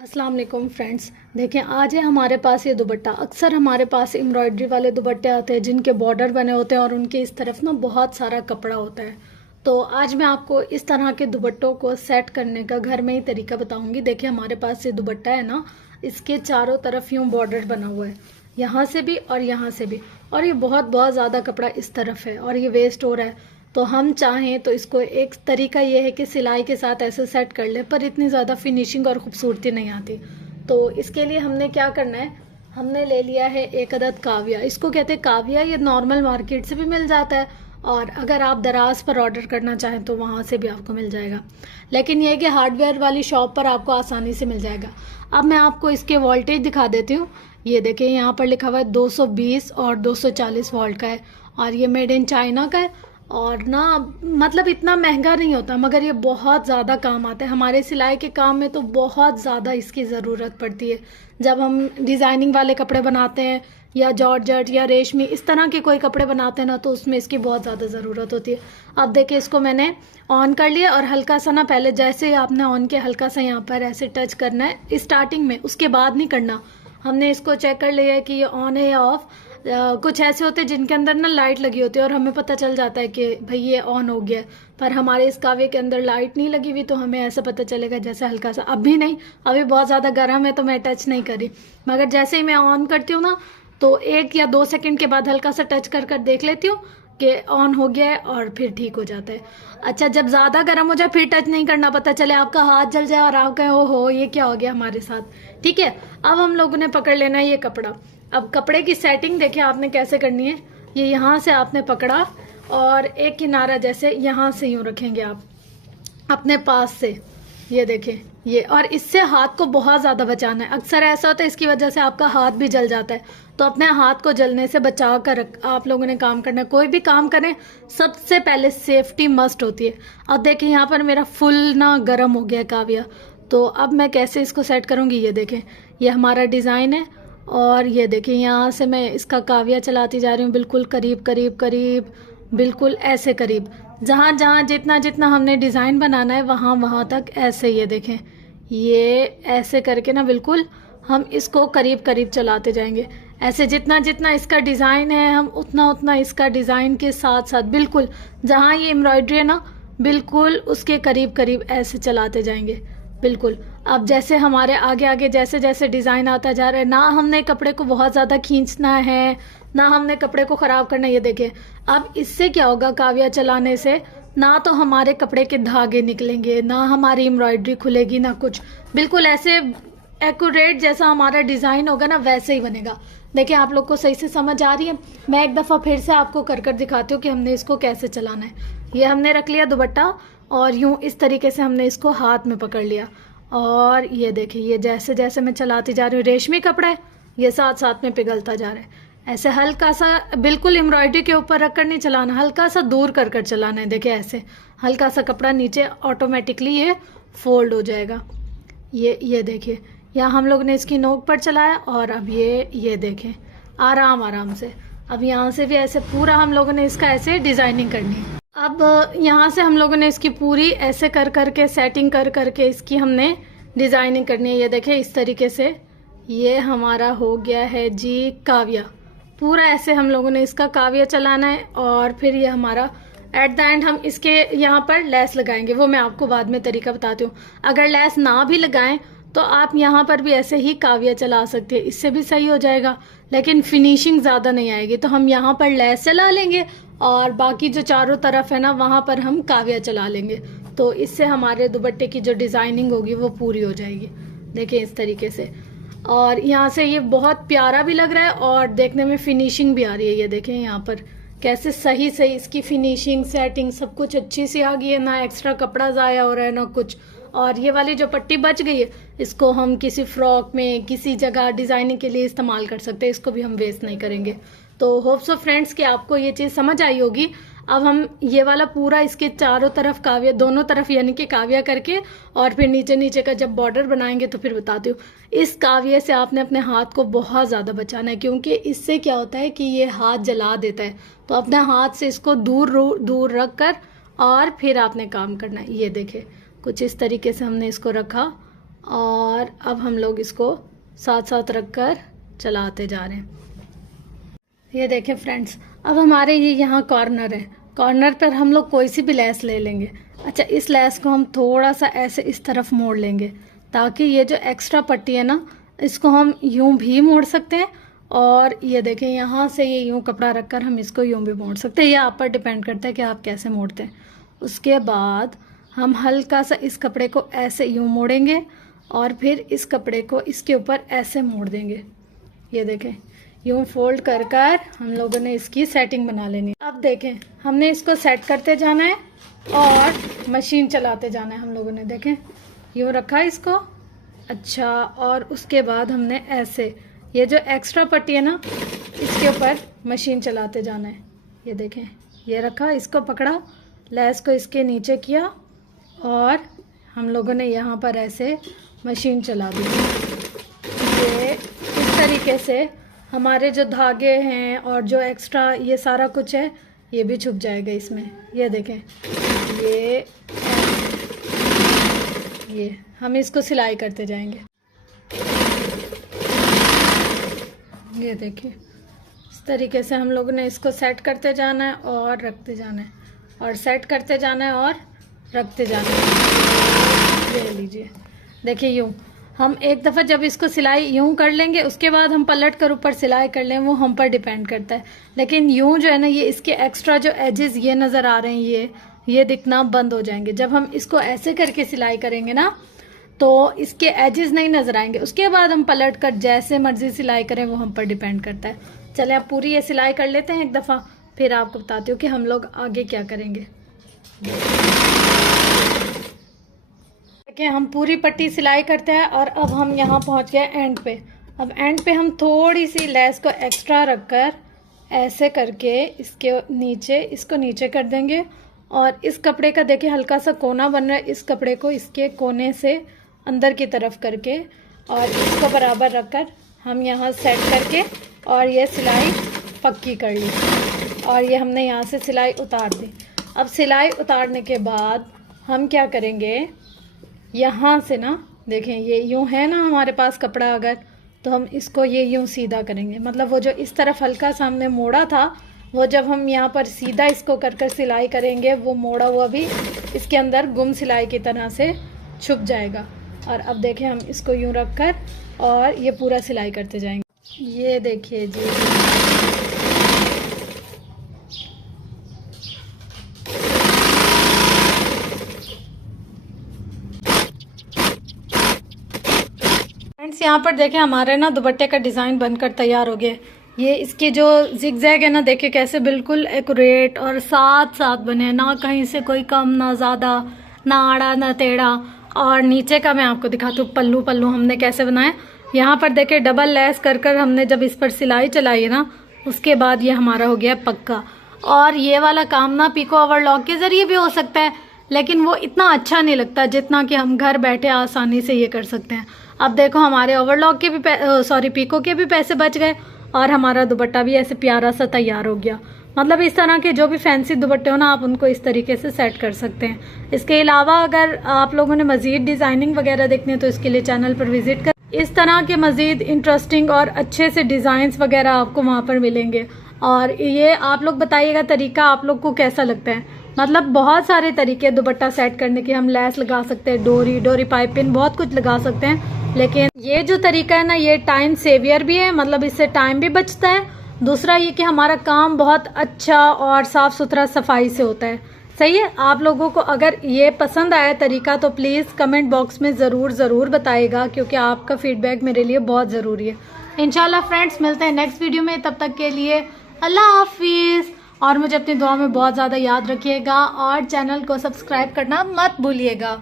अस्सलाम वालेकुम फ्रेंड्स। देखें, आज है हमारे पास ये दुपट्टा। अक्सर हमारे पास एम्ब्रॉयडरी वाले दुपट्टे आते हैं जिनके बॉर्डर बने होते हैं और उनके इस तरफ ना बहुत सारा कपड़ा होता है। तो आज मैं आपको इस तरह के दुपट्टों को सेट करने का घर में ही तरीका बताऊंगी। देखिए, हमारे पास ये दुपट्टा है ना, इसके चारों तरफ यूँ बॉर्डर बना हुआ है, यहाँ से भी और यहाँ से भी, और ये बहुत बहुत ज़्यादा कपड़ा इस तरफ है और ये वेस्ट हो रहा है। तो हम चाहें तो इसको एक तरीका ये है कि सिलाई के साथ ऐसे सेट कर ले, पर इतनी ज़्यादा फिनिशिंग और खूबसूरती नहीं आती। तो इसके लिए हमने क्या करना है, हमने ले लिया है एक अदद काविया। इसको कहते हैं काविया, ये नॉर्मल मार्केट से भी मिल जाता है और अगर आप दराज पर ऑर्डर करना चाहें तो वहाँ से भी आपको मिल जाएगा, लेकिन ये है कि हार्डवेयर वाली शॉप पर आपको आसानी से मिल जाएगा। अब मैं आपको इसके वोल्टेज दिखा देती हूँ। ये देखें, यहाँ पर लिखा हुआ है 220 और 240 वोल्ट का है और ये मेड इन चाइना का है। और ना मतलब इतना महंगा नहीं होता, मगर ये बहुत ज़्यादा काम आता है हमारे सिलाई के काम में। तो बहुत ज़्यादा इसकी ज़रूरत पड़ती है जब हम डिज़ाइनिंग वाले कपड़े बनाते हैं या जॉर्जेट या रेशमी इस तरह के कोई कपड़े बनाते हैं ना, तो उसमें इसकी बहुत ज़्यादा ज़रूरत होती है। अब देखिए, इसको मैंने ऑन कर लिया और हल्का सा ना, पहले जैसे ही आपने ऑन किया हल्का सा यहाँ पर ऐसे टच करना है स्टार्टिंग में, उसके बाद नहीं करना। हमने इसको चेक कर लिया है कि ये ऑन है या ऑफ। कुछ ऐसे होते हैं जिनके अंदर ना लाइट लगी होती है और हमें पता चल जाता है कि भाई ये ऑन हो गया, पर हमारे इस कावे के अंदर लाइट नहीं लगी हुई, तो हमें ऐसा पता चलेगा जैसे हल्का सा। अभी नहीं, अभी बहुत ज़्यादा गर्म है तो मैं टच नहीं करी, मगर जैसे ही मैं ऑन करती हूँ ना, तो 1 या 2 सेकंड के बाद हल्का सा टच कर कर देख लेती हूँ कि ऑन हो गया है और फिर ठीक हो जाता है। अच्छा, जब ज़्यादा गर्म हो जाए फिर टच नहीं करना, पता चले आपका हाथ जल जाए और आप कहें ओ हो ये क्या हो गया हमारे साथ। ठीक है, अब हम लोगों ने पकड़ लेना है ये कपड़ा। अब कपड़े की सेटिंग देखिए आपने कैसे करनी है। ये यहाँ से आपने पकड़ा और एक किनारा जैसे यहाँ से यूँ रखेंगे आप अपने पास से, ये देखें ये, और इससे हाथ को बहुत ज़्यादा बचाना है। अक्सर ऐसा होता है इसकी वजह से आपका हाथ भी जल जाता है, तो अपने हाथ को जलने से बचा कर आप लोगों ने काम करना है। कोई भी काम करें सबसे पहले सेफ्टी मस्ट होती है। अब देखिए, यहाँ पर मेरा फुल ना गर्म हो गया काविया। तो अब मैं कैसे इसको सेट करूँगी, ये देखें, ये हमारा डिज़ाइन है और ये देखिए यहाँ से मैं इसका काविया चलाती जा रही हूँ, बिल्कुल करीब करीब करीब, बिल्कुल ऐसे करीब, जहाँ जहाँ जितना जितना हमने डिज़ाइन बनाना है वहाँ वहाँ तक ऐसे। ये देखें, ये ऐसे करके ना बिल्कुल हम इसको करीब करीब चलाते जाएंगे। ऐसे जितना जितना इसका डिज़ाइन है हम उतना उतना इसका डिज़ाइन के साथ साथ बिल्कुल जहाँ ये एम्ब्रॉयडरी है ना, बिल्कुल उसके करीब करीब ऐसे चलाते जाएंगे बिल्कुल। अब जैसे हमारे आगे आगे जैसे जैसे डिज़ाइन आता जा रहा है, ना हमने कपड़े को बहुत ज़्यादा खींचना है ना हमने कपड़े को ख़राब करना है। ये देखें, अब इससे क्या होगा, काविया चलाने से ना तो हमारे कपड़े के धागे निकलेंगे, ना हमारी एम्ब्रॉयडरी खुलेगी, ना कुछ, बिल्कुल ऐसे एक्यूरेट जैसा हमारा डिज़ाइन होगा ना वैसे ही बनेगा। देखिए, आप लोग को सही से समझ आ रही है। मैं एक दफ़ा फिर से आपको कर कर दिखाती हूँ कि हमने इसको कैसे चलाना है। ये हमने रख लिया दुपट्टा और यूँ इस तरीके से हमने इसको हाथ में पकड़ लिया और ये देखिए, ये जैसे जैसे मैं चलाती जा रही हूँ, रेशमी कपड़ा है, ये साथ साथ में पिघलता जा रहा है। ऐसे हल्का सा बिल्कुल एम्ब्रॉयडरी के ऊपर रख कर नहीं चलाना, हल्का सा दूर कर कर चलाना है। देखिए ऐसे हल्का सा कपड़ा नीचे ऑटोमेटिकली ये फोल्ड हो जाएगा। ये देखिए, यहाँ हम लोग ने इसकी नोक पर चलाया और अब ये देखें आराम आराम से। अब यहाँ से भी ऐसे पूरा हम लोगों ने इसका ऐसे डिज़ाइनिंग करनी है। अब यहाँ से हम लोगों ने इसकी पूरी ऐसे कर कर के सेटिंग कर कर के इसकी हमने डिज़ाइनिंग करनी है। ये देखें इस तरीके से ये हमारा हो गया है जी काविया। पूरा ऐसे हम लोगों ने इसका काविया चलाना है और फिर ये हमारा एट द एंड हम इसके यहाँ पर लेस लगाएंगे, वो मैं आपको बाद में तरीका बताती हूँ। अगर लेस ना भी लगाएं तो आप यहाँ पर भी ऐसे ही काविया चला सकते हैं, इससे भी सही हो जाएगा, लेकिन फिनिशिंग ज़्यादा नहीं आएगी। तो हम यहाँ पर लेस चला लेंगे और बाकी जो चारों तरफ है ना वहाँ पर हम काविया चला लेंगे, तो इससे हमारे दुपट्टे की जो डिज़ाइनिंग होगी वो पूरी हो जाएगी। देखिए इस तरीके से, और यहाँ से ये बहुत प्यारा भी लग रहा है और देखने में फिनिशिंग भी आ रही है। ये देखें यहाँ पर कैसे सही सही इसकी फिनिशिंग सेटिंग सब कुछ अच्छी सी आ गई है, ना एक्स्ट्रा कपड़ा ज़ाया हो रहा है ना कुछ। और ये वाली जो पट्टी बच गई है इसको हम किसी फ्रॉक में किसी जगह डिज़ाइनिंग के लिए इस्तेमाल कर सकते हैं, इसको भी हम वेस्ट नहीं करेंगे। तो होप सो फ्रेंड्स कि आपको ये चीज़ समझ आई होगी। अब हम ये वाला पूरा इसके चारों तरफ काविया, दोनों तरफ यानी कि काविया करके और फिर नीचे नीचे का जब बॉर्डर बनाएंगे तो फिर बताती हूँ। इस काविया से आपने अपने हाथ को बहुत ज़्यादा बचाना है, क्योंकि इससे क्या होता है कि ये हाथ जला देता है। तो अपने हाथ से इसको दूर दूर रख कर और फिर आपने काम करना है। ये देखें कुछ इस तरीके से हमने इसको रखा और अब हम लोग इसको साथ साथ रख कर चलाते जा रहे हैं। ये देखें फ्रेंड्स, अब हमारे ये यहाँ कॉर्नर है, कॉर्नर पर हम लोग कोई सी भी लेस ले लेंगे। अच्छा, इस लेस को हम थोड़ा सा ऐसे इस तरफ मोड़ लेंगे ताकि ये जो एक्स्ट्रा पट्टी है ना, इसको हम यूं भी मोड़ सकते हैं, और ये देखें यहाँ से ये यूं कपड़ा रखकर हम इसको यूं भी मोड़ सकते हैं। ये आप पर डिपेंड करता है कि आप कैसे मोड़ते हैं। उसके बाद हम हल्का सा इस कपड़े को ऐसे यूं मोड़ेंगे और फिर इस कपड़े को इसके ऊपर ऐसे मोड़ देंगे। ये देखें, यूं फोल्ड कर कर हम लोगों ने इसकी सेटिंग बना लेनी है। अब देखें, हमने इसको सेट करते जाना है और मशीन चलाते जाना है। हम लोगों ने देखें यूं रखा इसको। अच्छा, और उसके बाद हमने ऐसे ये जो एक्स्ट्रा पट्टी है ना, इसके ऊपर मशीन चलाते जाना है। ये देखें, ये रखा, इसको पकड़ा, लेस को इसके नीचे किया और हम लोगों ने यहाँ पर ऐसे मशीन चला दी। ये इस तरीके से हमारे जो धागे हैं और जो एक्स्ट्रा ये सारा कुछ है ये भी छुप जाएगा इसमें। ये देखें, ये हम इसको सिलाई करते जाएंगे। ये देखिए, इस तरीके से हम लोगों ने इसको सेट करते जाना है और रखते जाना है, और सेट करते जाना है और रखते जाना है। ले लीजिए, देखिए यूं हम एक दफ़ा जब इसको सिलाई यूं कर लेंगे, उसके बाद हम पलट कर ऊपर सिलाई कर लें, वो हम पर डिपेंड करता है। लेकिन यूं जो है ना, ये इसके एक्स्ट्रा जो एजेस ये नज़र आ रहे हैं, ये दिखना बंद हो जाएंगे। जब हम इसको ऐसे करके सिलाई करेंगे ना, तो इसके एजेस नहीं नज़र आएंगे। उसके बाद हम पलट कर जैसे मर्जी सिलाई करें, वो हम पर डिपेंड करता है। चले अब पूरी ये सिलाई कर लेते हैं एक दफ़ा, फिर आपको बताती हूँ कि हम लोग आगे क्या करेंगे। देखिए, हम पूरी पट्टी सिलाई करते हैं और अब हम यहाँ पहुँच गए एंड पे। अब एंड पे हम थोड़ी सी लेस को एक्स्ट्रा रखकर ऐसे करके इसके नीचे, इसको नीचे कर देंगे, और इस कपड़े का देखिए हल्का सा कोना बन रहा है, इस कपड़े को इसके कोने से अंदर की तरफ करके और इसको बराबर रखकर हम यहाँ सेट करके और ये सिलाई पक्की कर ली, और ये हमने यहाँ से सिलाई उतार दी। अब सिलाई उतारने के बाद हम क्या करेंगे, यहाँ से ना देखें ये यूं है ना हमारे पास कपड़ा, अगर तो हम इसको ये यूं सीधा करेंगे। मतलब वो जो इस तरफ हल्का सा हमने मोड़ा था, वो जब हम यहाँ पर सीधा इसको कर कर सिलाई करेंगे, वो मोड़ा हुआ भी इसके अंदर गुम सिलाई की तरह से छुप जाएगा। और अब देखें, हम इसको यूं रख कर और ये पूरा सिलाई करते जाएंगे। ये देखिए जी, फ्रेंड्स यहाँ पर देखें हमारे ना दुपट्टे का डिज़ाइन बनकर तैयार हो गया। ये इसके जो जिगजैग है ना, देखिए कैसे बिल्कुल एक्यूरेट और साथ साथ बने, ना कहीं से कोई कम ना ज़्यादा, ना आड़ा ना टेढ़ा। और नीचे का मैं आपको दिखाती हूँ, पल्लू हमने कैसे बनाया। यहाँ पर देखिए डबल लेस कर कर हमने जब इस पर सिलाई चलाई है ना, उसके बाद ये हमारा हो गया पक्का। और ये वाला काम ना पिको ओवरलॉक के ज़रिए भी हो सकता है, लेकिन वो इतना अच्छा नहीं लगता जितना कि हम घर बैठे आसानी से ये कर सकते हैं। अब देखो हमारे ओवरलॉक के भी पिको के भी पैसे बच गए, और हमारा दुपट्टा भी ऐसे प्यारा सा तैयार हो गया। मतलब इस तरह के जो भी फैंसी दुपट्टे हो ना, आप उनको इस तरीके से सेट कर सकते हैं। इसके अलावा अगर आप लोगों ने मज़ीद डिज़ाइनिंग वगैरह देखनी है तो इसके लिए चैनल पर विजिट कर, इस तरह के मज़ीद इंटरेस्टिंग और अच्छे से डिज़ाइंस वगैरह आपको वहाँ पर मिलेंगे। और ये आप लोग बताइएगा तरीका आप लोग को कैसा लगता है। मतलब बहुत सारे तरीके दुपट्टा सेट करने के, हम लेस लगा सकते हैं, डोरी पाइपिंग, बहुत कुछ लगा सकते हैं। लेकिन ये जो तरीका है ना, ये टाइम सेवियर भी है, मतलब इससे टाइम भी बचता है। दूसरा ये कि हमारा काम बहुत अच्छा और साफ़ सुथरा सफाई से होता है। सही है। आप लोगों को अगर ये पसंद आया तरीका तो प्लीज़ कमेंट बॉक्स में ज़रूर बताइएगा, क्योंकि आपका फीडबैक मेरे लिए बहुत ज़रूरी है। इंशाल्लाह फ्रेंड्स, मिलते हैं नेक्स्ट वीडियो में। तब तक के लिए अल्लाह हाफिज़, और मुझे अपनी दुआ में बहुत ज़्यादा याद रखिएगा, और चैनल को सब्सक्राइब करना मत भूलिएगा।